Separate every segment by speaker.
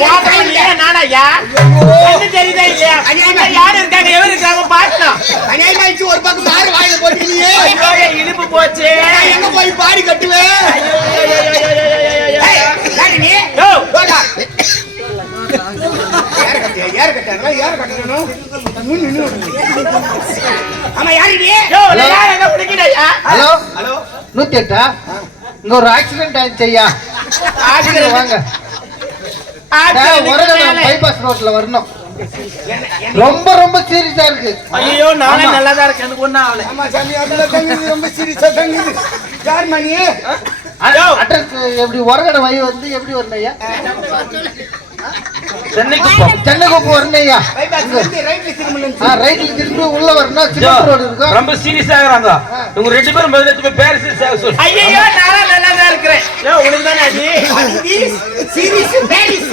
Speaker 1: மாதிரி மேரி மோதி
Speaker 2: வாப்பா, நீங்க நானா ஐயா. கண்ணு தெரியுதா இல்லையா?
Speaker 1: அநியாயமா.
Speaker 2: யாரு இருக்காங்க? எவரு இருக்காங்க? பாக்கணும்
Speaker 1: அநியாயமாயிடுச்சு ஒரு பக்கம் வாயில
Speaker 2: போச்சு.
Speaker 1: நான் எங்க போய் பாடி கட்டுவேன். யாரு. யாரு யாரு கட்டாங்களா? யாரு கட்டணும்? ஆமா யாரு நீ?
Speaker 2: யார் எங்க பிடிக்கிறேன் ஐயா?
Speaker 3: ஹலோ?
Speaker 1: ஹலோ.
Speaker 3: நூத்தி எட்டா? இங்க ஒரு ஆக்சிடென்ட் ஆயிடுச்சு ஐயா.
Speaker 2: ஆக்சிடென்ட்.
Speaker 3: வாங்க. பைபாஸ் ரோட்ல வரணும். ரொம்ப ரொம்ப சீரியஸா இருக்கு.
Speaker 2: ஐயோ நானே நல்லா தான் இருக்கேன். எனக்கு ஒண்ணும் ஆகல.
Speaker 1: ஆமா சாமி அதுல தங்குது ரொம்ப சீரியஸா தங்குது. யார் மணி.
Speaker 3: அட்ரஸ் எப்படி உரகடம் வழி வந்து எப்படி வரணும் ஐயா?
Speaker 4: சென்னைக்கு
Speaker 3: சென்னை கோப்பு வரணும் ஐயா.
Speaker 1: பைபாஸ் வந்து ரைட்ல
Speaker 3: திரும்பி உள்ள வரணும் சிமெண்ட் ரோடு இருக்கும்.
Speaker 4: ரொம்ப சீரியஸ் ஆகுறாங்க உங்க ரெண்டு பேரும் பேர் சீரியஸ் சொல்லு.
Speaker 2: ஐயோ நானே நல்லா தான் இருக்கிறேன். உனக்கு தானே அது?
Speaker 1: சீரியஸ் பேரிஸ்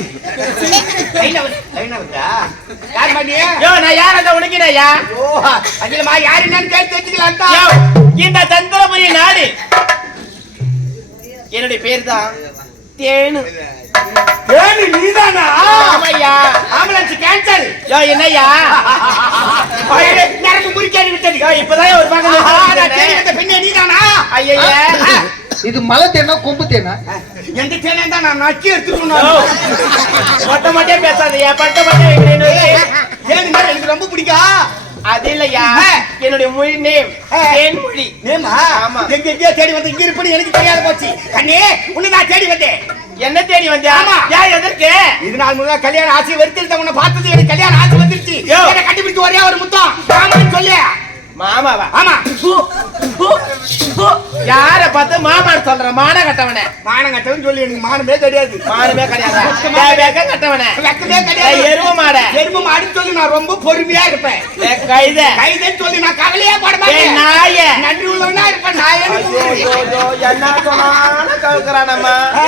Speaker 2: இந்த சந்திரபுரி நாடு. என்னுடைய பேர் தான் தேனு.
Speaker 1: ஏனி நீதானா?
Speaker 2: ஆமையா
Speaker 1: ஆம்புலன்ஸ் கேன்சல்
Speaker 2: யோ என்னய்யா?
Speaker 1: நரம்பு முறிக்காடி விட்டது.
Speaker 2: யோ இப்பதான் ஒரு பக்கம்
Speaker 1: பெண்ணே நீதானா. ஆ,
Speaker 3: இது மலை தேனா கொம்பு தேனா?
Speaker 1: எந்த தேனே தான் நான் நக்கி எடுத்துக்கணும்
Speaker 2: மொட்டை மொட்டையா பேசாதயா பட்ட
Speaker 1: தேனி மேல எனக்கு ரொம்ப பிடிக்கும்
Speaker 2: அது இல்லையா. என்னுடைய மொழி நேம்
Speaker 1: ஆ.
Speaker 2: தேன்மொழி
Speaker 1: ஏமா
Speaker 2: ஆமா.
Speaker 1: எங்க எங்கேயோ தேடி வந்து இங்க இருப்பது எனக்கு தெரியாத போச்சு. கண்ணே உன்னை நான் தேடி வந்தேன்.
Speaker 2: என்ன தேடி வந்தியா. யா எதற்கு?
Speaker 1: இது நாள் முதல்ல கல்யாண ஆசை வெறுத்திருந்த உன்னை பார்த்தது எனக்கு கல்யாண ஆசை வந்துருச்சு கட்டிப்பிடிச்சு ஒரே ஒரு முத்தம். சொல்லு.
Speaker 2: மாமாவா
Speaker 1: ஆமா.
Speaker 2: யார பார்த்து மாமா சொல்ற மான கட்டவனே
Speaker 1: மானம் கட்டவன் சொல்லி எனக்கு மானமே கிடையாது
Speaker 2: மானமே கிடையாது கட்டவனே
Speaker 1: வெக்கமே கிடையாது
Speaker 2: எருவ மாட
Speaker 1: எருமை மாடு சொல்லி நான் ரொம்ப பொறுமையா இருப்பேன்
Speaker 2: கைத
Speaker 1: கைதன்னு சொல்லி நான் கவலையே போட மாட்டேன்
Speaker 2: நாயே
Speaker 1: நன்றி உள்ளவனா இருப்பேன்
Speaker 2: ஐயோ, என்ன சொன்னாலும் கவுக்குறானம்மா.
Speaker 1: ஆ.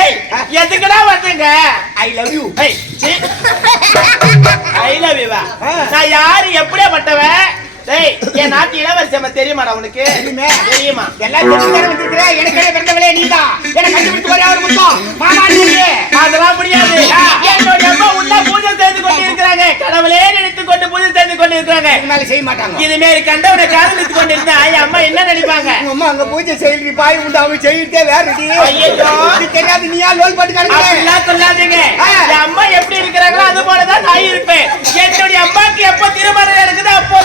Speaker 2: ஏய், எதுக்குடா வந்தீங்க?
Speaker 1: ஐ லவ் யூ
Speaker 2: ஏய், சீ. I love you வா?
Speaker 1: ஆ.
Speaker 2: நான் யாரு எப்படியாப்பட்டவன்? டேய், என் நாட்டு இளவரசி அம்மா தெரியுமாடா உனக்கு?
Speaker 1: தெரியுமே.
Speaker 2: தெரியுமா?
Speaker 1: எல்லாம் தெரிஞ்சு எனக்கு பிறந்தவளே நீதான் என்னை கண்டுபிடிச்சு ஒரே ஒரு முத்தம் மாமா சொல்லு
Speaker 2: அதெல்லாம் முடியாது.
Speaker 1: ஆ.
Speaker 2: என்னோட அம்மா உள்ள பூஜை செய்து கொண்டு இருக்கிறாங்க கடவுளே நினைத்து கொண்டு பூஜை செய்து கொண்டு இருக்கிறாங்க
Speaker 1: இதுக்கு மேல செய்ய மாட்டாங்க.
Speaker 2: இது மாரி கண்டவனை காதலித்து கொண்டு இருந்தா என் அம்மா என்ன நினைப்பாங்க?
Speaker 1: அம்மா அங்க பூஜை செய்யறி பாய் உண்டு அவன் செய்யிட்டே தெரியாது நீயா லோல் பாட்டு
Speaker 2: அப்படிலாம் சொல்லாதீங்க. என் அம்மா எப்படி இருக்கிறாங்களோ அது போலதான் நான் இருப்பேன். என்னுடைய அம்மாக்கு எப்ப திருமணம் நடக்குது அப்போ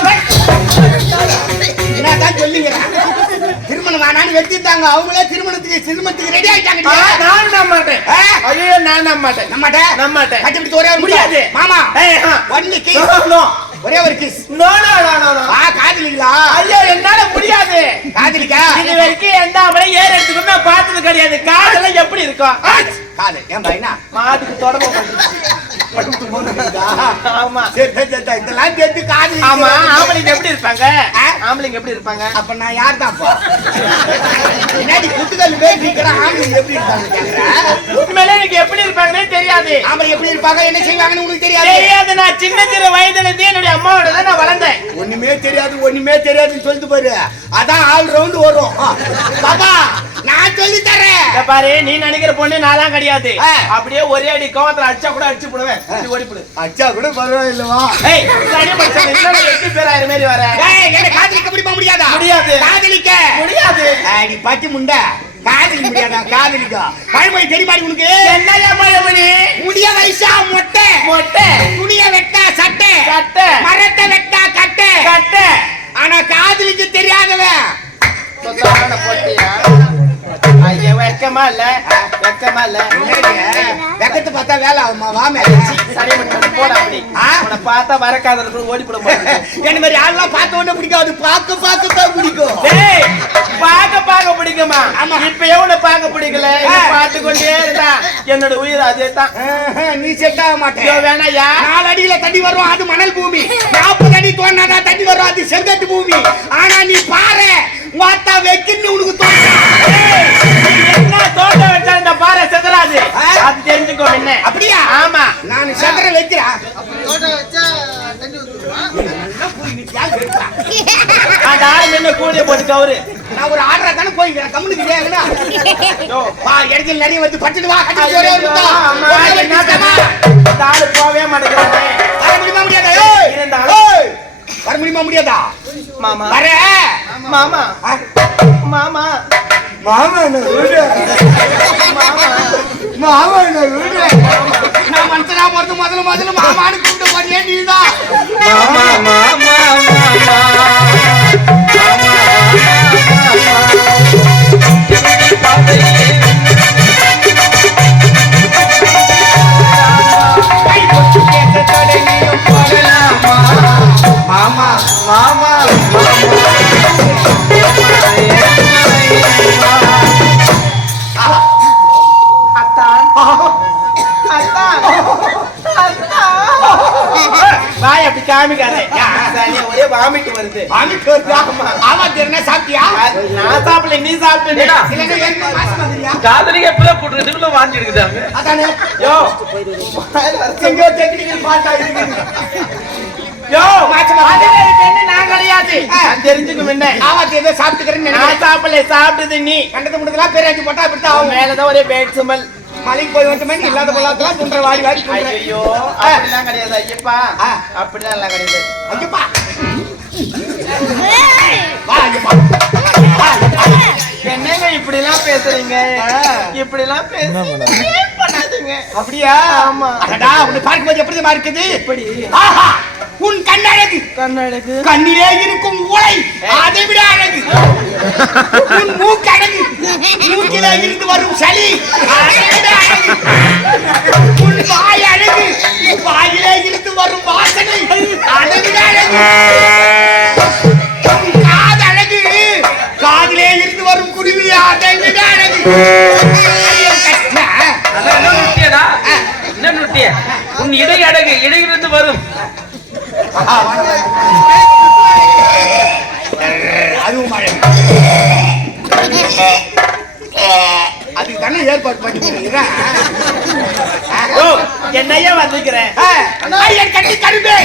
Speaker 1: என்னதான் திருமணம் வேணான்னு வெட்டிட்டாங்க. அவங்களே திருமணத்துக்கு திருமணத்துக்கு ரெடி ஆயிட்டாங்க.
Speaker 2: நான் நம்ப மாட்டேன். ஐயோ நான் நம்ப மாட்டேன்.
Speaker 1: நம்மட்ட
Speaker 2: நம்ப மாட்டேன்.
Speaker 1: கண்டுபிடிச்சு ஒரே ஒரு
Speaker 2: முடியாது.
Speaker 1: மாமா கிஸ். ஒரே ஒரு கிஸ். ஆ காதலிங்களா?
Speaker 2: ஐயோ என்னால முடியாது.
Speaker 1: காதலிக்கா?
Speaker 2: இது வரைக்கும் எந்த அவளை ஏற எடுத்துக்கணும் நான் பார்த்தது கிடையாது. காதெல்லாம் எப்படி இருக்கும்?
Speaker 1: காதல். ஏன் பையனா?
Speaker 2: மாட்டுக்கு தொடர்பு? ஆமா.
Speaker 1: சரி சரி சரி, காதல்
Speaker 2: ஆமா ஆம்பளைங்க எப்படி இருப்பாங்க? ஆம்பளைங்க எப்படி இருப்பாங்க?
Speaker 1: அப்ப நான் யார் தான் பின்னாடி குத்துக்கல் பேசி ஆம்பளை எப்படி இருப்பாங்க?
Speaker 2: உண்மையிலே எனக்கு எப்படி இருப்பாங்கன்னே தெரியாது.
Speaker 1: ஆம்பளை எப்படி இருப்பாங்க என்ன செய்வாங்கன்னு உனக்கு தெரியாது?
Speaker 2: தெரியாது நான் சின்ன வயதுல இருந்து என்னுடைய அம்மாவோட தான் நான் வளர்ந்தேன்.
Speaker 1: ஒண்ணுமே தெரியாது ஒண்ணுமே தெரியாதுன்னு சொல்லிட்டு பாரு அதான் ஆல் ரவுண்ட் வரும். பாப்பா நான் சொல்லி தரேன்
Speaker 2: பாரு நீ நினைக்கிற பொண்ணு நான்லாம் கிடையாது. அப்படியே ஒரே அடி கோவத்துல அடிச்சா கூட அடிச்சு போடுவேன். ஓடி போடு.
Speaker 1: அச்சா கூட பரவாயில்லவா
Speaker 2: ஏய் எட்டு பேர் ஆயிரம் மாரி வர.
Speaker 1: என்ன காதலிக்க முடியுமா முடியாதா?
Speaker 2: முடியாது.
Speaker 1: காதலிக்க.
Speaker 2: முடியாது.
Speaker 1: நீ பட்டி முண்டை. காதலிக்க முடியாதா? காதலிக்க. பழமொழி தெரியுமா உனக்கு?
Speaker 2: என்னையா பழமொழி?
Speaker 1: முடிய
Speaker 2: வெக்கமா இல்ல? வெக்கமா இல்ல.
Speaker 1: வெக்கத்தை பார்த்தா வேலை ஆகுமா? வாமே
Speaker 2: சரி போட? உன்னை பார்த்தா வரக்காத ஓடி போட
Speaker 1: என்ன மாதிரி ஆள்லாம் பார்த்த உடனே பிடிக்காது? பார்க்க பார்க்க தான் பிடிக்கும்.
Speaker 2: டேய் பாக்க பாக்க பிடிக்குமா?
Speaker 1: ஆமா.
Speaker 2: இப்ப எவனை பாக்க பிடிக்கல. பார்த்து கொண்டே இருந்தா என்னோட உயிர் அதே தான்.
Speaker 1: நீ செட் ஆக மாட்டேன்.
Speaker 2: வேணாயா
Speaker 1: நாலு அடியில தண்ணி வரும் அது மணல் பூமி. நாற்பது அடி தோணாதான் தண்ணி வரும் அது செங்கட்டு பூமி. ஆனா நீ பாரு மாத்தா வைக்கின்னு உனக்கு தோணும்
Speaker 2: தோட்டம் வச்சா இந்த பாறை செதறாது? அது தெரிஞ்சுக்கோ என்ன?
Speaker 1: அப்படியா?
Speaker 2: ஆமா.
Speaker 1: நான் சந்திர வைக்கிறேன்.
Speaker 3: தோட்டம் வச்சா தண்ணி ஊத்துருமா
Speaker 2: அந்த ஆள் நின்னு கூடைய போட்டு கவுரு.
Speaker 1: நான் ஒரு ஆர்டரா தானே போய்க்கிறேன். கம்முனுக்கு கேக்குதா
Speaker 2: யோ,
Speaker 1: வா இடத்துல நிறைய வந்து பட்டுட்டு வா
Speaker 2: ஆளு போகவே மாட்டேங்கிறானே.
Speaker 1: வர முடியுமா முடியாதா? ஏய்?
Speaker 2: இருந்தாலும்.
Speaker 1: ஏய்! வர முடியுமா முடியாதா?
Speaker 2: மாமா.
Speaker 1: வர!
Speaker 2: மாமா. மாமா.
Speaker 1: மாமா என்ன விடு? மாமா என்ன விடு? நான் மனுஷனா பிறந்து முதல்ல முதல்ல மாமான்னு கூப்பிட்டு போறியே நீதான்.
Speaker 4: மாமா மாமா மாமா.
Speaker 2: வாய் அப்படி காமிக்காதே ஒரே வாமிட்டு வருது
Speaker 1: வாமிட்டு வருது ஆமா தெரியுமா சாப்பிட்டியா
Speaker 2: நான் சாப்பிடல நீ சாப்பிட்டு
Speaker 4: ஏடா.
Speaker 1: இல்லைன்னா மாசம் வந்துறியா
Speaker 4: காதலிங்க எப்பதான் வாந்தி எடுக்குதாங்க
Speaker 1: அதானே
Speaker 2: யோ
Speaker 1: எங்கேயோ டெக்னிக்கல் பாட்டா
Speaker 2: யோ இருக்கு என்ன நான் கிடையாது நான் தெரிஞ்சுக்க
Speaker 1: ஆவாத்தி ஏதோ சாப்பிட்டுக்கிறேன்னு
Speaker 2: நான் சாப்பிடல சாப்பிட்டது நீ
Speaker 1: கண்டது முடிஞ்சலாம் பேராச்சு போட்டா அப்படித்தான்
Speaker 2: அவன் மேலதான் ஒரே பேட் சுமல்
Speaker 1: மலைக்கு போய் வந்துமே இல்லாத பொல்லாத்தெல்லாம் துன்ற வாடி வாடி.
Speaker 2: ஐயோ அப்படிலாம் கிடையாது ஐயப்பா. அப்படிலாம் எல்லாம் கிடையாது.
Speaker 1: ஐயப்பா.
Speaker 2: என்னங்க இப்படி எல்லாம் பேசுறீங்க இப்படி எல்லாம் பேசுறீங்க பண்ணாதீங்க.
Speaker 1: அப்படியா?
Speaker 2: ஆமா.
Speaker 1: அடடா உன்னை பார்க்கும்போது எப்படி இருக்குது?
Speaker 2: எப்படி?
Speaker 1: ஆஹா! உன் கண்ணழகு.
Speaker 2: கண்ணழகு.
Speaker 1: கண்ணிலே இருக்கும் உலை அதை விட அழகு. உன் மூக்கழகு மூக்கிலே இருந்து வரும் சளி. அதை விட அழகு. உன் வாய் அழகு. வாயிலே இருந்து வரும் வாசனை. அதை விட அழகு. உன் காது அழகு. காதிலே இருந்து வரும் குருவி அதை விட அழகு. அதுவும் மழை அதுக்கு தானே ஏற்பாடு பண்ணி கொடுக்குறேன்
Speaker 2: ஓ என்னையா வந்துக்கிறேன்
Speaker 1: என் கட்டி கரும்பே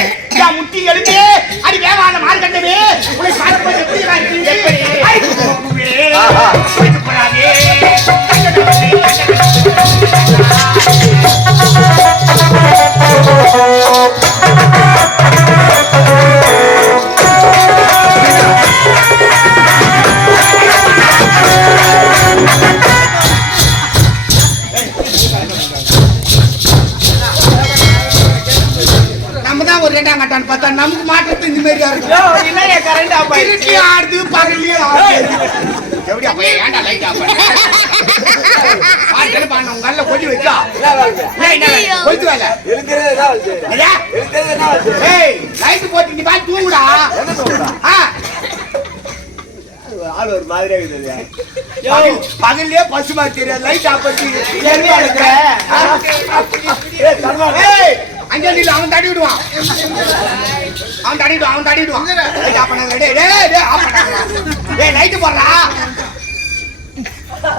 Speaker 1: முட்டி எழுப்பே அது வேவான மாறு கண்டவே உன்னை பார்ப்பது எப்படி எப்படி நமக்கு மாற்றத்து இந்த மாதிரியா இருக்கும்
Speaker 2: யோ என்னையா கரண்ட் ஆஃப் ஆயிடுச்சு.
Speaker 1: திருட்டி ஆடுது பகல்லையே ஆடுது. எப்படி அப்ப ஏன்டா லைட் ஆஃப் பண்ண? பாட்டு பண்ண உங்க கல்ல கொல்லி வைக்கா ஏய் என்ன வேலை? கொளுத்து வேலை? ஐயா? ஏய் லைட் போட்டு நீ பாத்து தூங்குடா. ஆ. ஆள் ஒரு மாதிரியா இருக்குது பகல்- பகல்லே பசுமா தெரியாது லைட் ஆஃப் பண்ணி அஞ்சா நில்லு அவன் தடி விடுவான். அவன் தடி விடுவான் அவன் தடி விடுவான். டேய் டேய் டேய் ஆஃப் பண்ணாங்க டேய் லைட் போடுறா.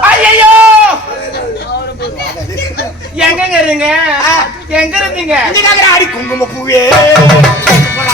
Speaker 2: ஐயோ எங்கங்க இருங்க? எங்க இருந்தீங்க?
Speaker 1: இங்க அடி குங்கும பூவே. உன்னை